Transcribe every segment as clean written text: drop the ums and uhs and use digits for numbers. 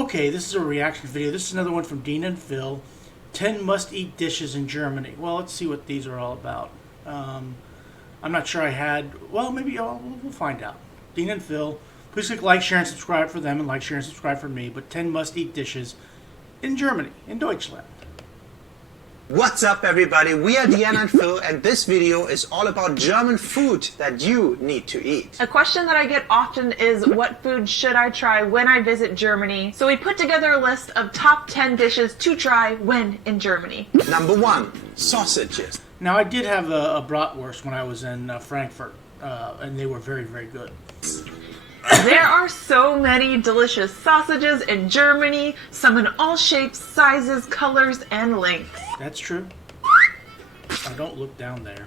Okay, this is a reaction video. This is another one from Dean and Phil. 10 must-eat dishes in Germany. Well, let's see what these are all about. I'm not sure I had... Well, maybe we'll find out. Dean and Phil. Please click like, share, and subscribe for them, and like, share, and subscribe for me. But 10 must-eat dishes in Germany, in Deutschland. What's up, everybody? We are Deanna and Phil, and this video is all about German food that you need to eat. A question that I get often is, what food should I try when I visit Germany? So we put together a list of top 10 dishes to try when in Germany. Number 1, sausages. Now, I did have a bratwurst when I was in Frankfurt, and they were very, very good. There are so many delicious sausages in Germany, some in all shapes, sizes, colors, and lengths. That's true. Oh, don't look down there.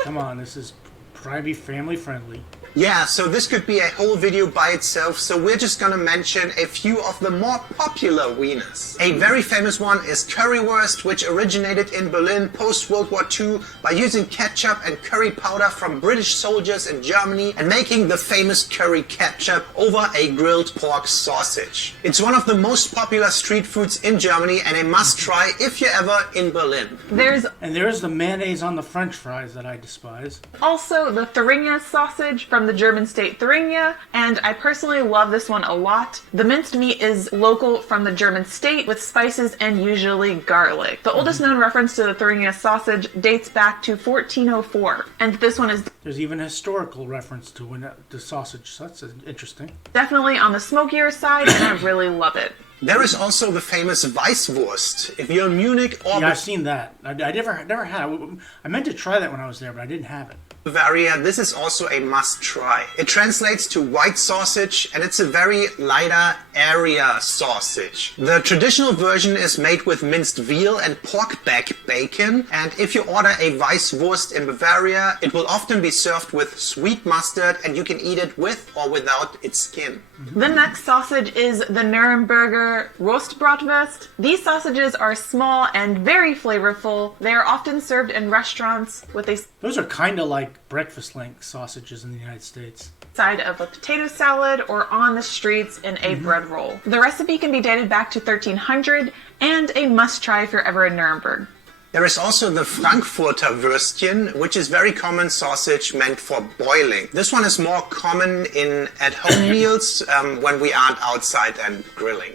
Come on, this is trying to be family friendly. Yeah, so this could be a whole video by itself, so we're just gonna mention a few of the more popular wieners. A very famous one is currywurst, which originated in Berlin post-World War II by using ketchup and curry powder from British soldiers in Germany and making the famous curry ketchup over a grilled pork sausage. It's one of the most popular street foods in Germany and a must-try if you're ever in Berlin. There's the mayonnaise on the French fries that I despise. also the Thuringia sausage from the German state Thuringia, and I personally love this one a lot. The minced meat is local from the German state with spices and usually garlic. The oldest known reference to the Thuringia sausage dates back to 1404, and this one is There's even a historical reference to the sausage, so that's interesting. definitely on the smokier side, and I really love it. There is also the famous Weißwurst. If you're in Munich or Yeah, I've seen that. I never had it. I meant to try that when I was there, but I didn't have it. Bavaria, this is also a must-try. It translates to white sausage, and it's a very lighter area sausage. The traditional version is made with minced veal and pork back bacon, and if you order a Weißwurst in Bavaria, it will often be served with sweet mustard, and you can eat it with or without its skin. The next sausage is the Nuremberger Rostbratwurst. These sausages are small and very flavorful. They are often served in restaurants with a Those are kind of like breakfast link sausages in the United States. side of a potato salad or on the streets in a bread roll. The recipe can be dated back to 1300 and a must-try if you're ever in Nuremberg. There is also the Frankfurter Würstchen, which is very common sausage meant for boiling. This one is more common in at-home meals when we aren't outside and grilling.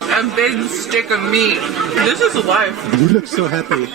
A big stick of meat. This is life. You look so happy.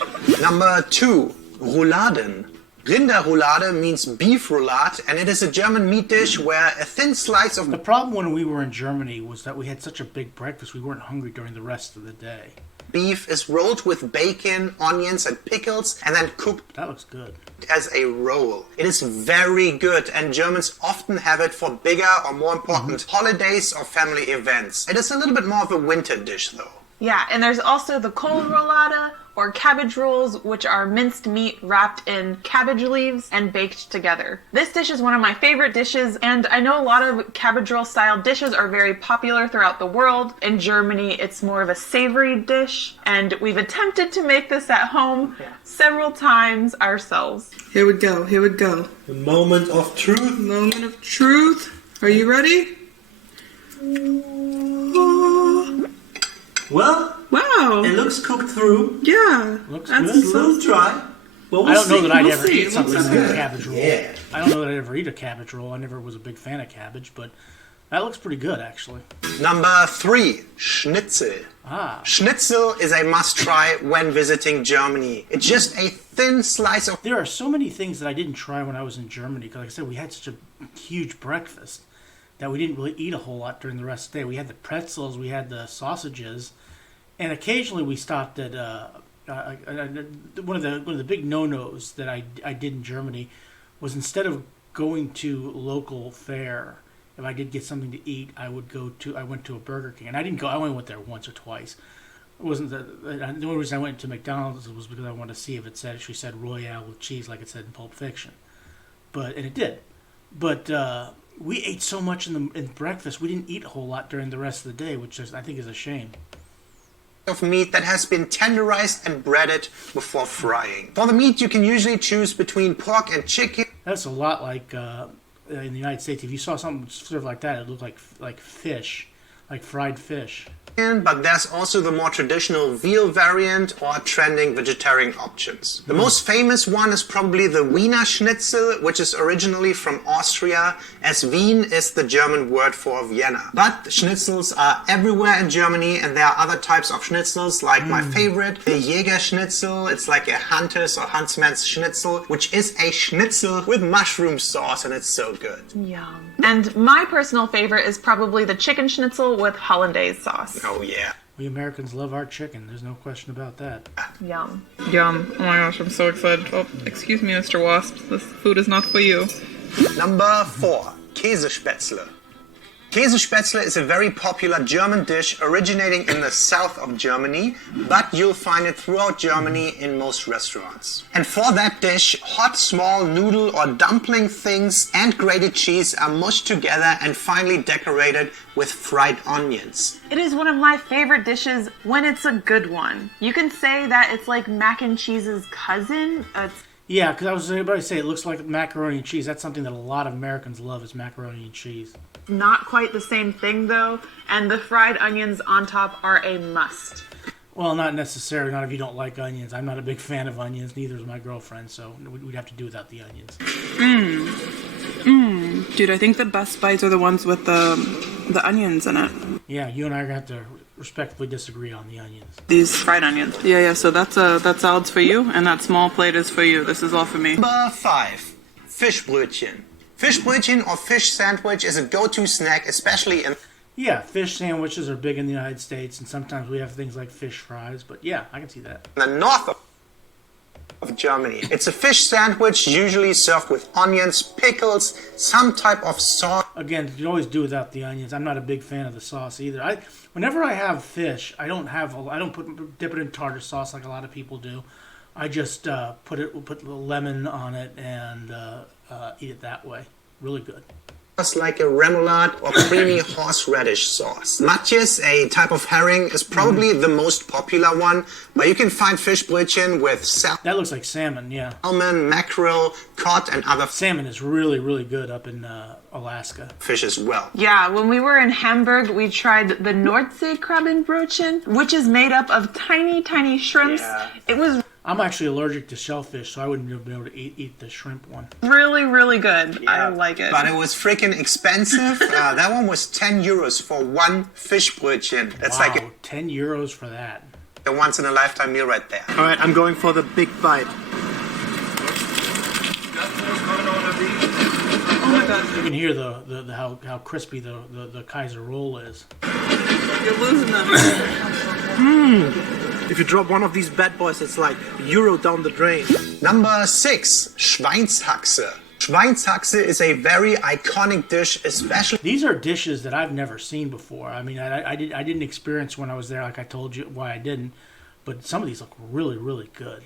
Number 2, Rouladen. Rinderroulade means beef roulade, and it is a German meat dish where a thin slice of The problem when we were in Germany was that we had such a big breakfast, we weren't hungry during the rest of the day. beef is rolled with bacon, onions, and pickles, and then cooked That looks good. as a roll. It is very good, and Germans often have it for bigger or more important holidays or family events. It is a little bit more of a winter dish, though. Yeah, and there's also the kohlroulade, or cabbage rolls, which are minced meat wrapped in cabbage leaves and baked together. This dish is one of my favorite dishes, and I know a lot of cabbage roll style dishes are very popular throughout the world. In Germany, it's more of a savory dish, and we've attempted to make this at home several times ourselves. Here we go, here we go. The moment of truth. Moment of truth. Are you ready? Well, Wow. it looks cooked through. Yeah. Looks That's good. A little dry. Well, I don't know that I'd We'll ever see. eat something Looks like a good. cabbage roll. Yeah. I don't know that I'd ever eat a cabbage roll. I never was a big fan of cabbage, but that looks pretty good, actually. Number 3, Schnitzel. Ah, Schnitzel is a must-try when visiting Germany. It's just a thin slice of there are so many things that I didn't try when I was in Germany, because like I said, we had such a huge breakfast that we didn't really eat a whole lot during the rest of the day. We had the pretzels, we had the sausages, and occasionally we stopped at one of the big no-nos that I did in Germany was, instead of going to local fare, if I did get something to eat, I went to a Burger King, and I only went there once or twice. It wasn't the only reason I went to McDonald's was because I wanted to see if it actually said Royale with cheese like it said in Pulp Fiction, and it did. But we ate so much in breakfast, we didn't eat a whole lot during the rest of the day, which I think is a shame. meat that has been tenderized and breaded before frying. For the meat, you can usually choose between pork and chicken. That's a lot like in the United States. If you saw something sort of like that, it looked like fish, like fried fish. But there's also the more traditional veal variant or trending vegetarian options. The most famous one is probably the Wiener Schnitzel, which is originally from Austria, as Wien is the German word for Vienna. But schnitzels are everywhere in Germany, and there are other types of schnitzels, like my favorite, the Jäger Schnitzel. It's like a hunter's or huntsman's schnitzel, which is a schnitzel with mushroom sauce, and it's so good. Yum. And my personal favorite is probably the chicken schnitzel with hollandaise sauce. Oh yeah. We Americans love our chicken. There's no question about that. Yum. Yum. Oh my gosh, I'm so excited. Oh, excuse me, Mr. Wasp. This food is not for you. Number 4. Käsespätzle. Käsespätzle is a very popular German dish originating in the south of Germany, but you'll find it throughout Germany in most restaurants. And for that dish, hot small noodle or dumpling things and grated cheese are mushed together and finally decorated with fried onions. It is one of my favorite dishes when it's a good one. You can say that it's like mac and cheese's cousin. Yeah, because I was about to say it looks like macaroni and cheese. That's something that a lot of Americans love is macaroni and cheese. Not quite the same thing though, and the fried onions on top are a must. Well, not necessarily. Not if you don't like onions. I'm not a big fan of onions. Neither is my girlfriend, so we'd have to do without the onions. Dude, I think the best bites are the ones with the onions in it. Yeah, you and I are going to have to respectfully disagree on the onions. These fried onions. Yeah, so that salad's for you, and that small plate is for you. This is all for me. Number 5. Fischbrötchen. Fischbrötchen or fish sandwich is a go-to snack, especially in... Yeah, fish sandwiches are big in the United States, and sometimes we have things like fish fries, but yeah, I can see that. the north of Germany. It's a fish sandwich usually served with onions, pickles, some type of sauce. Again, you can always do without the onions. I'm not a big fan of the sauce either. Whenever I have fish, I don't dip it in tartar sauce like a lot of people do. I just put a little lemon on it and eat it that way. Really good. Like a remoulade or creamy horseradish sauce. Matjes, a type of herring, is probably the most popular one, but you can find fischbrötchen with that looks like salmon, yeah. Salmon, mackerel, cod, and other salmon is really, really good up in Alaska. Fish as well. Yeah, when we were in Hamburg, we tried the Nordseekrabbenbrötchen, which is made up of tiny, tiny shrimps. Yeah. It was I'm actually allergic to shellfish, so I wouldn't be able to eat the shrimp one. really, really good. Yeah, I like it. But it was freaking expensive. That one was 10 euros for one fischbrötchen. That's wow, like 10 euros for that. a once-in-a-lifetime meal right there. All right, I'm going for the big bite. Oh my god. You can hear the how crispy the Kaiser roll is. You're losing them. If you drop one of these bad boys, it's like euro down the drain. Number 6, Schweinshaxe. Schweinshaxe is a very iconic dish, especially... These are dishes that I've never seen before. I mean, I didn't experience when I was there, like I told you why I didn't. But some of these look really, really good.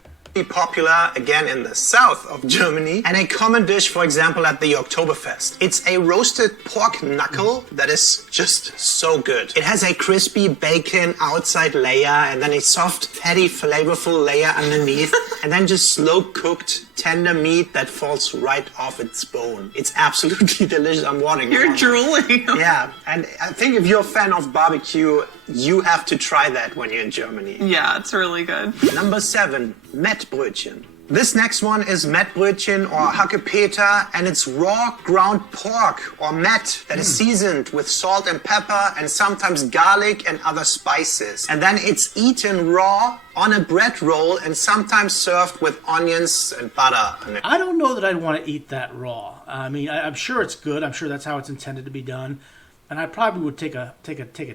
Popular again in the south of Germany, and a common dish, for example, at the Oktoberfest. It's a roasted pork knuckle that is just so good. It has a crispy bacon outside layer and then a soft, fatty, flavorful layer underneath, and then just slow cooked tender meat that falls right off its bone. It's absolutely delicious. I'm watering. You're drooling. Yeah, and I think if you're a fan of barbecue, you have to try that when you're in Germany. Yeah, it's really good. Number 7, Mettbrötchen. This next one is Mettbrötchen or Hackepeter, and it's raw ground pork or Mett that is seasoned with salt and pepper and sometimes garlic and other spices. And then it's eaten raw on a bread roll and sometimes served with onions and butter. I don't know that I'd want to eat that raw. I mean, I'm sure it's good. I'm sure that's how it's intended to be done. And I probably would take a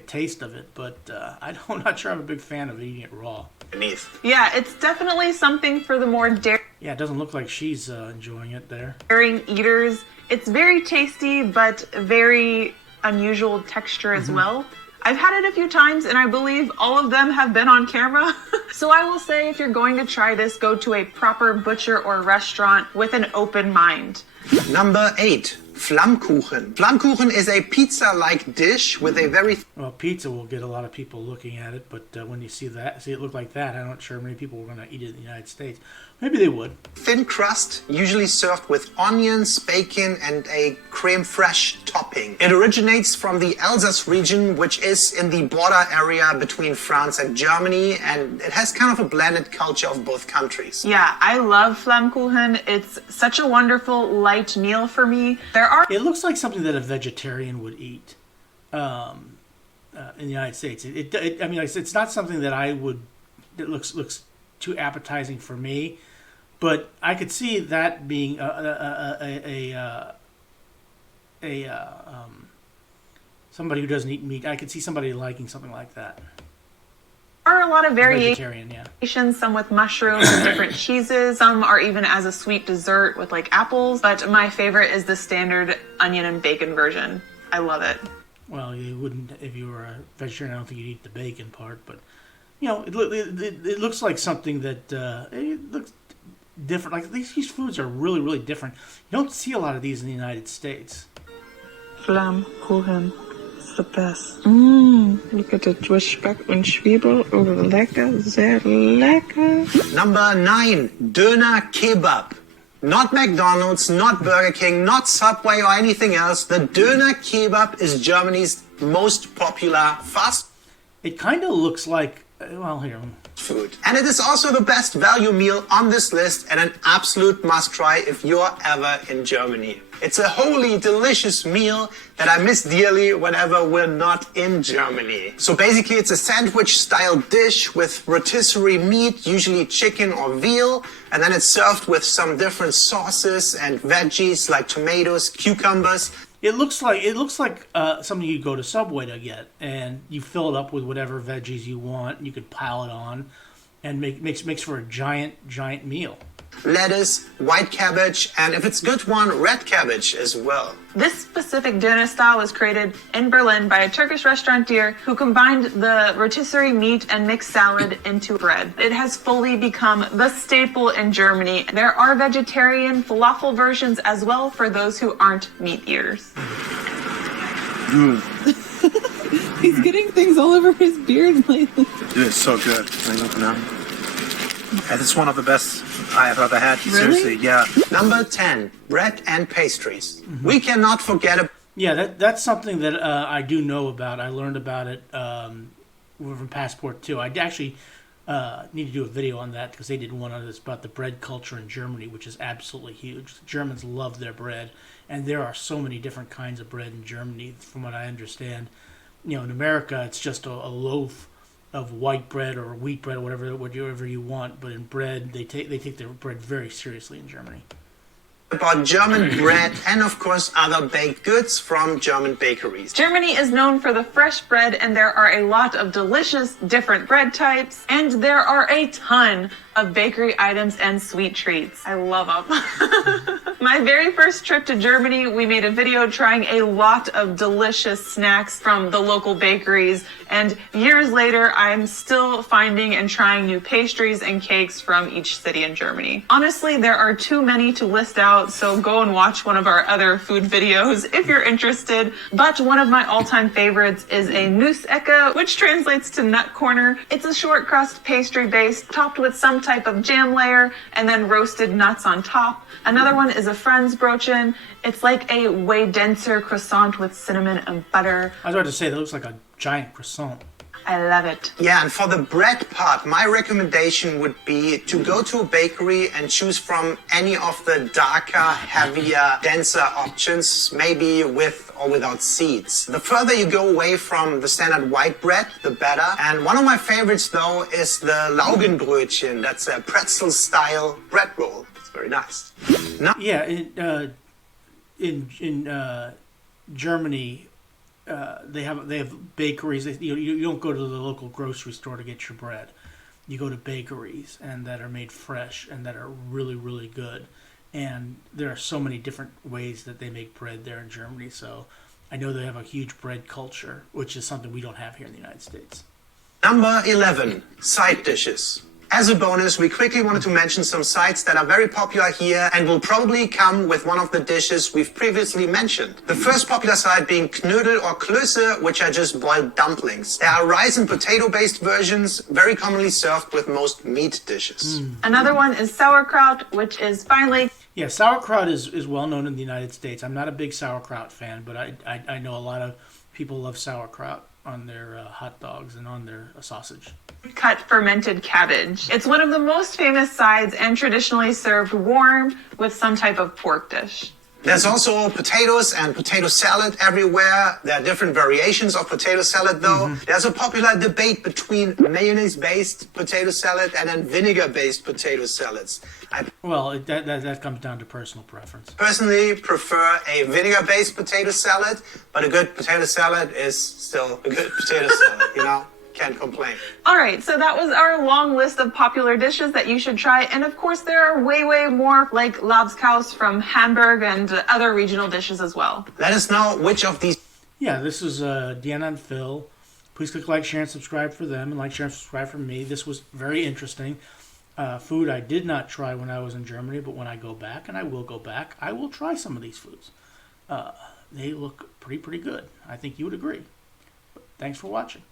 taste of it, but I'm not sure I'm a big fan of eating it raw. Beneath. Yeah, it's definitely something for the more Yeah, it doesn't look like she's enjoying it there. daring eaters. It's very tasty, but very unusual texture as well. I've had it a few times, and I believe all of them have been on camera. So I will say, if you're going to try this, go to a proper butcher or restaurant with an open mind. Number 8, Flammkuchen. Flammkuchen is a pizza-like dish with a very Well, pizza will get a lot of people looking at it, but when you see it look like that, I'm not sure many people are going to eat it in the United States. Maybe they would. thin crust, usually served with onions, bacon, and a creme fraiche topping. It originates from the Alsace region, which is in the border area between France and Germany, and it has kind of a blended culture of both countries. Yeah, I love Flammkuchen. It's such a wonderful light meal for me. There are It looks like something that a vegetarian would eat in the United States. I mean, it's not something that I would. That looks too appetizing for me, but I could see that being somebody who doesn't eat meat. I could see somebody liking something like that. a lot of Vegetarian, yeah. variations, some with mushrooms and different cheeses. Some are even as a sweet dessert with like apples. But my favorite is the standard onion and bacon version. I love it. Well, you wouldn't if you were a vegetarian. I don't think you'd eat the bacon part, but you know, it looks like something that it looks different. Like these foods are really, really different. You don't see a lot of these in the United States. Flammkuchen is the best. Look at it with Speck und Zwiebel. Oh, lecker, sehr lecker. Number 9, Döner kebab. Not McDonald's, not Burger King, not Subway or anything else. The Döner kebab is Germany's most popular fast It kind of looks like, well, here. food. And it is also the best value meal on this list and an absolute must try if you're ever in Germany. It's a wholly delicious meal that I miss dearly whenever we're not in Germany. So basically it's a sandwich style dish with rotisserie meat, usually chicken or veal, and then it's served with some different sauces and veggies like tomatoes, cucumbers. It looks like something you go to Subway to get, and you fill it up with whatever veggies you want. And you could pile it on, and makes for a giant meal. Lettuce, white cabbage, and if it's good one, red cabbage as well. This specific Döner style was created in Berlin by a Turkish restaurateur who combined the rotisserie meat and mixed salad into bread. It has fully become the staple in Germany. There are vegetarian falafel versions as well for those who aren't meat eaters. He's getting things all over his beard lately. Dude, it's so good. And it's one of the best I have ever had. Really? Seriously, yeah. Number 10, bread and pastries. We cannot forget about Yeah, that's something that I do know about. I learned about it from Passport 2. I actually need to do a video on that because they did one on this about the bread culture in Germany, which is absolutely huge. The Germans love their bread, and there are so many different kinds of bread in Germany, from what I understand. You know, in America, it's just a loaf of white bread or wheat bread or whatever you want, but in bread, they take their bread very seriously in Germany. German bread and of course other baked goods from German bakeries. Germany is known for the fresh bread, and there are a lot of delicious different bread types, and there are a ton of bakery items and sweet treats. I love them. My very first trip to Germany, we made a video trying a lot of delicious snacks from the local bakeries, and years later, I'm still finding and trying new pastries and cakes from each city in Germany. Honestly, there are too many to list out, so go and watch one of our other food videos if you're interested. But one of my all-time favorites is a Nussecke, which translates to nut corner. It's a short crust pastry base topped with some type of jam layer and then roasted nuts on top. Another one is a Franzbrötchen. It's like a way denser croissant with cinnamon and butter. I was about to say, that looks like a giant croissant. I love it. Yeah, and for the bread part, my recommendation would be to go to a bakery and choose from any of the darker, heavier, denser options, maybe with or without seeds. The further you go away from the standard white bread, the better. And one of my favorites, though, is the Laugenbrötchen. That's a pretzel-style bread roll. It's very nice. Yeah, in Germany, they have bakeries. You don't go to the local grocery store to get your bread. You go to bakeries and that are made fresh and that are really, really good. And there are so many different ways that they make bread there in Germany. So I know they have a huge bread culture, which is something we don't have here in the United States. Number 11, side dishes. As a bonus, we quickly wanted to mention some sides that are very popular here and will probably come with one of the dishes we've previously mentioned. The first popular side being knuckle or Klöße, which are just boiled dumplings. There are rice and potato-based versions, very commonly served with most meat dishes. Another one is sauerkraut, which is finely. Yeah, sauerkraut is well known in the United States. I'm not a big sauerkraut fan, but I know a lot of people love sauerkraut on their hot dogs and on their sausage. Cut fermented cabbage. It's one of the most famous sides and traditionally served warm with some type of pork dish. There's also potatoes and potato salad everywhere. There are different variations of potato salad though. There's a popular debate between mayonnaise-based potato salad and then vinegar-based potato salads. I Well, that comes down to personal preference. personally prefer a vinegar-based potato salad, but a good potato salad is still a good potato salad, you know? Can't complain. All right, so that was our long list of popular dishes that you should try. And of course, there are way more like Labskaus from Hamburg and other regional dishes as well. Let us know which of these Yeah, this is Deanna and Phil. Please click like, share, and subscribe for them, and like, share, and subscribe for me. This was very interesting. Food I did not try when I was in Germany, but when I go back, and I will go back, I will try some of these foods. They look pretty good. I think you would agree. But thanks for watching.